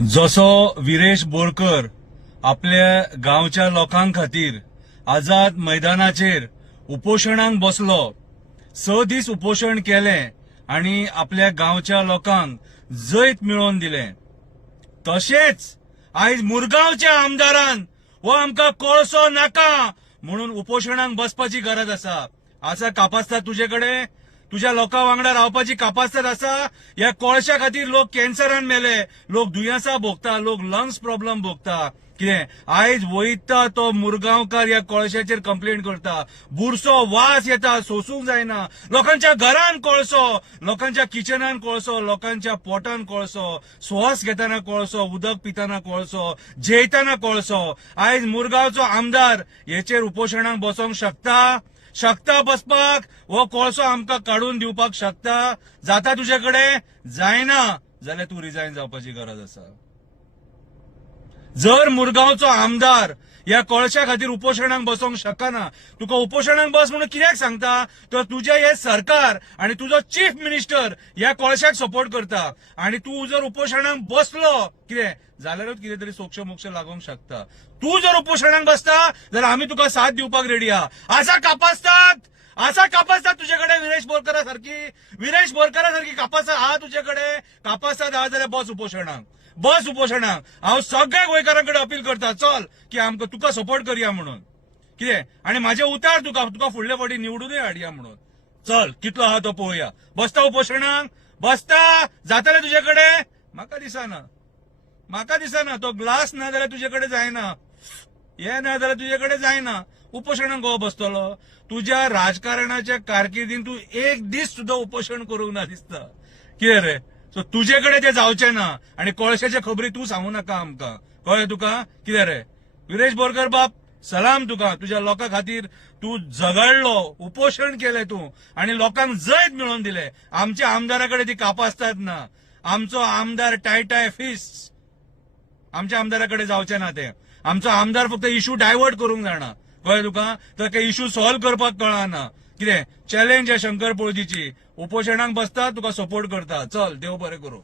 जसो विरेश बोरकर आपल्या गांवच्या लोकां खातीर आझाद मैदानाचेर उपोशणांक बसलो, 6 दीस उपोशण केलें आणि आपल्या गांवच्या लोकांक जैत मिळोवन दिलें, तशेंच आयज मुरगांवच्या आमदारान हो आमकां कोळसो नाका म्हणून उपोशणांक बसपाची गरज आसा कापास्ताद तुजे कडेन? तुझ्या लोकां वांगडा रावपाची कापास्ताद आसा? ह्या कोळशा खातीर लोक कॅन्सरान मेले, लोक दुयेंसां भोगता, लोक लंग्स प्रॉब्लेम भोगता. कितें आयज वयता तो मुरगांवकार ह्या कोळशाचेर कंप्लेंट करता, बुरसो वास येता, सोसूंक जायना, लोकांच्या घरान कोळसो, लोकांच्या किचनान कोळसो, लोकांच्या पोटान कोळसो, श्वास घेताना कोळसो, उदक पिताना कोळसो, जेयताना कोळसो. आयज मुरगांवचो आमदार हेचेर उपोशणांक बसोंक शकता बसपाक? हो कोळसो आमकां काडून दिवपाक शकता? जाता तुजे कडेन? जायना जाल्यार तूं रिजायन जावपाची गरज आसा. जर मुरगांवचो आमदार ह्या कोळशा खातीर उपोशणांक बसोंक शकना, तुका उपोशणांक बस म्हणून कित्याक सांगता? तर तुझे हे सरकार आणि तुजो चीफ मिनिस्टर ह्या कोळशाक सपोर्ट करता, आणि तू जर उपोशणांक बसलो कितें जाल्यारूच कितें तरी सोक्ष मोक्ष लागोंक शकता. तू जर उपोशणांक बसता जाल्यार आमी तुका साथ दिवपाक रेडी आहा. आसा कापास्ताद तुजे कडेन विरेश बोरकरा सारकी कापास्ताद आहा तुजे कडेन? कापास्ताद आहा जाल्यार बस उपोशणांक. हांव सगळ्या गोंयकारांकडे अपील करता, चल की आमकां तुका सपोर्ट करया म्हणून. कितें आनी म्हाजे उतार तुका फुडले फावटी निवडूनय हाडया म्हणून. चल कितलो आहा तो पळोवया. बसता उपोशणांक? बसता? जातालें तुजे कडेन? म्हाका दिसना तो ग्लास ना जाल्यार तुजे कडेन जायना, हे ना जाल्यार तुजे कडेन जायना. उपोशणांक गो बसतलो? तुज्या राजकारणाच्या कारकिर्दीन तूं एक दीस सुद्धा उपोशण करूंक ना दिसता. कितें रे? सो तुजे कडेन ते जावचें ना, आणि कोळशाच्या खबरी तूं सांगू नाका आमकां, कळ्ळें तुका? कितें रे विरेश बोरकर बाब, सलाम तुका. तुज्या लोकां खातीर तूं झगडलो, उपोशण केलें तूं, आणि लोकांक जैत मिळोवन दिले. आमच्या आमदाराकडे ती कापास्ताद ना. आमचो आमदार टाय फिस, आमच्या आमदाराकडे जावचें ना ते. आमचो आमदार फक्त इश्यू डायवर्ट करूंक जाणा, कळ्ळें तुका? तर ते इश्यू सॉल्व्ह करपाक कळना. कितें चॅलेंज आहे शंकर पळजीची. उपोशणांक बसता, तुका सपोर्ट करता. चल, देव बरें करूं.